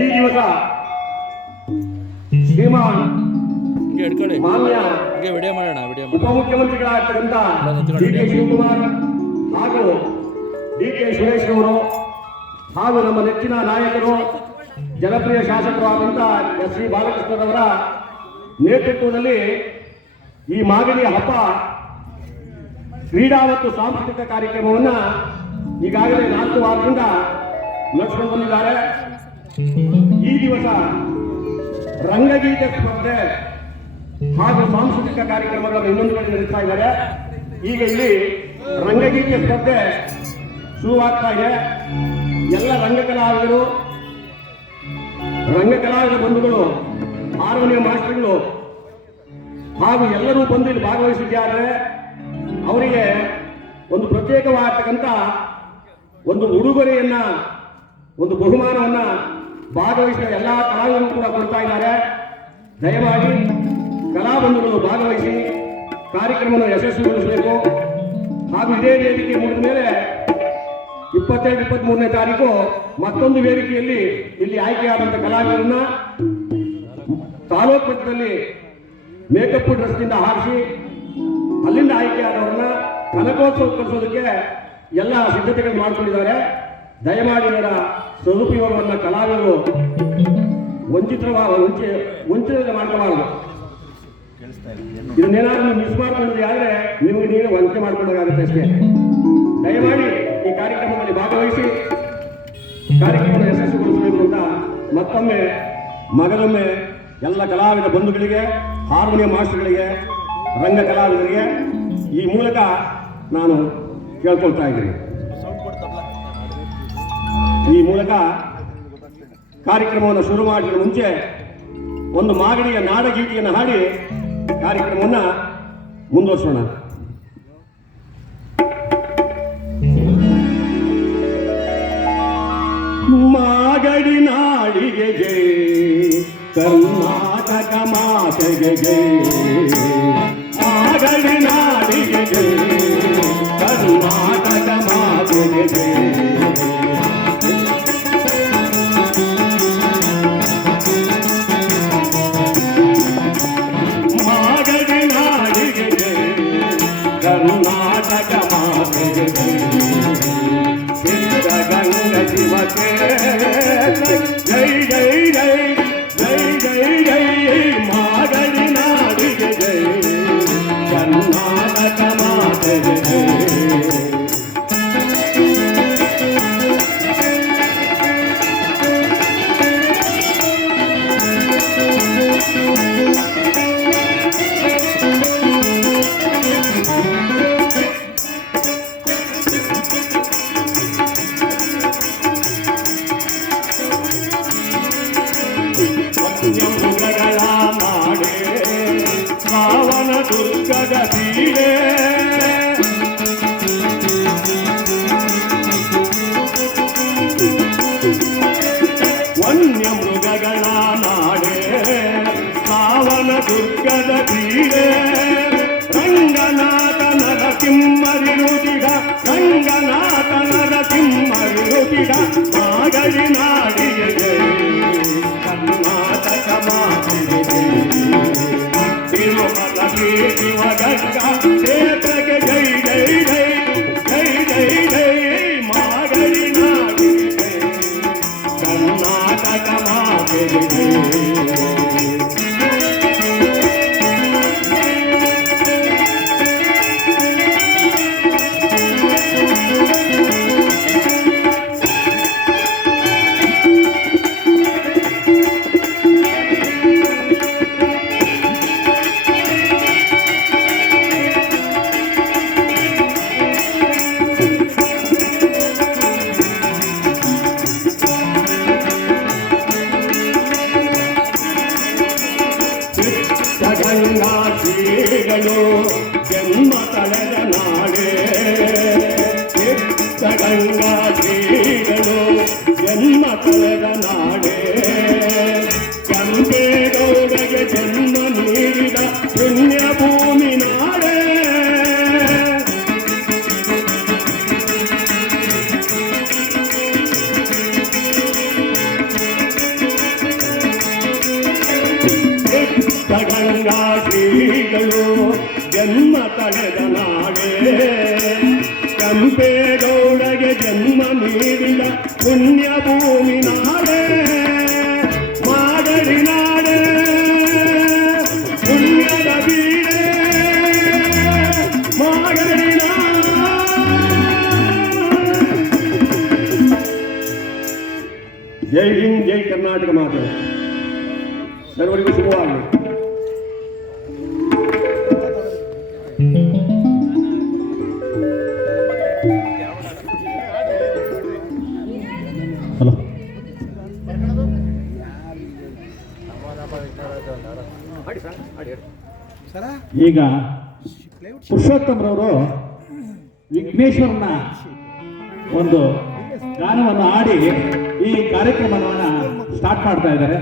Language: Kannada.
ಈ ದಿವಸ ಶ್ರೀಮಾನ್ ಮಾನ್ಯ ಉಪಮುಖ್ಯಮಂತ್ರಿಗಳಾಗಿರ್ತಕ್ಕಂಥ ಡಿ ಕೆ ಶಿವಕುಮಾರ್ ಹಾಗೂ ಡಿ ಕೆ ಸುರೇಶ್ ಅವರು ಹಾಗೂ ನಮ್ಮ ನೆಚ್ಚಿನ ನಾಯಕರು ಜನಪ್ರಿಯ ಶಾಸಕರು ಆದಂಥ ಎಸ್ ಸಿ ಬಾಲಕೃಷ್ಣರವರ ನೇತೃತ್ವದಲ್ಲಿ ಈ ಮಾಗಡಿ ಹಬ್ಬ ಕ್ರೀಡಾ ಮತ್ತು ಸಾಂಸ್ಕೃತಿಕ ಕಾರ್ಯಕ್ರಮವನ್ನು ಈಗಾಗಲೇ 4 ವಾರದಿಂದ ನಡೆಸಿಕೊಂಡು ಬಂದಿದ್ದಾರೆ. ಈ ದಿವಸ ರಂಗಗೀತೆ ಸ್ಪರ್ಧೆ ಹಾಗೂ ಸಾಂಸ್ಕೃತಿಕ ಕಾರ್ಯಕ್ರಮಗಳನ್ನು ಇನ್ನೊಂದು ಕಡೆ ನಡೆಸ್ತಾ ಇದ್ದಾರೆ. ಈಗ ಇಲ್ಲಿ ರಂಗಗೀತೆ ಸ್ಪರ್ಧೆ ಶುರುವಾಗ್ತಾ ಇದೆ. ಎಲ್ಲ ರಂಗಕಲಾವಿದರು, ರಂಗಕಲಾವಿದ ಬಂಧುಗಳು, ಹಾರ್ಮೋನಿಯಂ ಮಾಸ್ಟರ್ಗಳು ಹಾಗೂ ಎಲ್ಲರೂ ಬಂದು ಇಲ್ಲಿ ಭಾಗವಹಿಸಿದ್ದಾರೆ. ಅವರಿಗೆ ಒಂದು ಪ್ರತ್ಯೇಕವಾಗಿರ್ತಕ್ಕಂಥ ಒಂದು ಉಡುಗೊರೆಯನ್ನ, ಒಂದು ಬಹುಮಾನವನ್ನ ಭಾಗವಹಿಸಿದ ಎಲ್ಲ ಕಲಾವಿದರು ಕೂಡ ಕೊಡ್ತಾ ಇದ್ದಾರೆ. ದಯಮಾಡಿ ಕಲಾಬಂಧುಗಳು ಭಾಗವಹಿಸಿ ಕಾರ್ಯಕ್ರಮವನ್ನು ಯಶಸ್ವಿಗೊಳಿಸಬೇಕು. ಹಾಗೂ ಇದೇ ವೇದಿಕೆ ಮುಗಿದ ಮೇಲೆ 22, 23ನೇ ತಾರೀಕು ಮತ್ತೊಂದು ವೇದಿಕೆಯಲ್ಲಿ ಇಲ್ಲಿ ಆಯ್ಕೆಯಾದಂಥ ಕಲಾವಿದರನ್ನ ತಾಲೂಕು ಮಟ್ಟದಲ್ಲಿ ಮೇಕಪ್ ಡ್ರೆಸ್ನಿಂದ ಹಾರಿಸಿ ಅಲ್ಲಿಂದ ಆಯ್ಕೆಯಾದವರನ್ನ ಕನಕೋತ್ಸವ ಕಳಿಸೋದಕ್ಕೆ ಎಲ್ಲ ಸಿದ್ಧತೆಗಳು ಮಾಡಿಕೊಂಡಿದ್ದಾರೆ. ದಯಮಾಡಿ ಇವರ ಸದುಪಯೋಗವನ್ನು ಕಲಾವಿದರು ವಂಚಿತ ಮಾಡ್ಕೋಬಾರದು. ಇದನ್ನೇನಾದ್ರೂ ಮಿಸ್ ಮಾಡ್ಕೊಂಡಿದ್ರೆ ಆದರೆ ನಿಮಗೆ ನೀವೇ ವಂಚನೆ ಮಾಡ್ಕೊಂಡಾಗುತ್ತೆ ಅಷ್ಟೇ. ದಯಮಾಡಿ ಈ ಕಾರ್ಯಕ್ರಮದಲ್ಲಿ ಭಾಗವಹಿಸಿ ಕಾರ್ಯಕ್ರಮವನ್ನು ಯಶಸ್ವಿಗೊಳಿಸಬೇಕು ಅಂತ ಮತ್ತೊಮ್ಮೆ ಮಗದೊಮ್ಮೆ ಎಲ್ಲ ಕಲಾವಿದ ಬಂಧುಗಳಿಗೆ, ಹಾರ್ಮೋನಿಯಂ ಮಾಸ್ಟರ್ಗಳಿಗೆ, ರಂಗ ಕಲಾವಿದರಿಗೆ ಈ ಮೂಲಕ ನಾನು ಕೇಳ್ಕೊಳ್ತಾ ಇದ್ದೀನಿ. ಈ ಮೂಲಕ ಕಾರ್ಯಕ್ರಮವನ್ನು ಶುರು ಮಾಡಿದ ಮುಂಚೆ ಒಂದು ಮಾಗಡಿಯ ನಾಡಗೀತೆಯನ್ನು ಹಾಡಿ ಕಾರ್ಯಕ್ರಮವನ್ನು ಮುಂದುವರಿಸೋಣ. ಮಾಗಡಿ ನಾಡಿಗೆ ಜೈ, ಕರ್ನಾಟಕ ಮಾತೆಗೆ ಜೈ. ಮಾಗಡಿ ನಾಡಿಗೆ ಜೈ, ಕರ್ನಾಟಕ ಮಾತೆಗೆ ಜೈ. ಮಾಗಡಿ ನಾಡಿಗೆ ಜೈ, ಕರ್ನಾಟಕ ಮಾತೆಗೆ ಜೈ. ಸಿದ್ಧಗಂಗ ಶಿವಕ್ಕೆ ಜೈ ಜೈ ಜೈ ಜೈ ಜೈ ಜೈ. ಮಾಗಡಿ ನಾಡಿಗೆ ಜೈ, ಕರ್ನಾಟಕ ಮಾತೆಗೆ ಜೈ. ಮೃಗಗಳ ನಾಡೆ ಶ್ರಾವಣ ದುರ್ಗದ ಬೀಡೆ. ವನ್ಯ ಮೃಗಗಳ ನಾಡೆ ಶ್ರಾವಣ ದುರ್ಗದ ಬೀಡೆ. ರಂಗನಾಥ ನರಸಿಂಹರಿರುದಿಗ, ರಂಗನಾಥ ನರಸಿಂಹರಿರುದಿಗ. ಮಾಗಡಿ ನಾಡಿಗೆ ಜೈ, ಕರ್ನಾಟಕ ಮಾತೆಗೆ ಜೈ. ತಿರುಮಲ ಶಿವಗಂಗ ಕ್ಷೇತ್ರಕ್ಕೆ ಜೈ ಜೈ ಜೈ ಜೈ ಜೈ ಜೈ. ಮಾಗಡಿ ನಾಡಿಗೆ ಜೈ, ಕರ್ನಾಟಕ ಮಾತೆಗೆ ಜೈ. ಗಂಗಾ ಶ್ರೀಗಳು ಜನ್ಮ ತಳೆದ ನಾಡೆ. ಗಂಗಾ ಶ್ರೀಗಳು ಜನ್ಮ ತಳೆದ ನಾಡೆ. ಕೆಂಪೇಗೌಡಗೆ ಜನ್ಮ ನೀಡಿದ ಪುಣ್ಯ ಭೂಮಿ ನಾಡೆ. ಗಂಗಾ ಶ್ರೀಗಳು ಜನ್ಮ ತಳೆದ ನಾಡೇ ಕೆಂಪೇಗೌಡಗೆ ಜನ್ಮ ನೀಡಿದ ಪುಣ್ಯ ಭೂಮಿ ನಾಡೇ ಮಾಗಡಿ ನಾಡೇ ಪುಣ್ಯದ ಬೀಡೇ ಮಾಗಡಿ ಜೈ ಹಿಂದ್ ಜೈ ಕರ್ನಾಟಕ ಮಾತೆ ಸರ್ವರಿಗೂ ಶುಭವಾಗಲಿ. ಹಲೋ, ಈಗ ಪುರುಷೋತ್ತಮರವರು ವಿಘ್ನೇಶ್ವರನ ಒಂದು ಗಾನವನ್ನು ಆಡಿ ಈ ಕಾರ್ಯಕ್ರಮವನ್ನು ಸ್ಟಾರ್ಟ್ ಮಾಡ್ತಾ ಇದ್ದಾರೆ.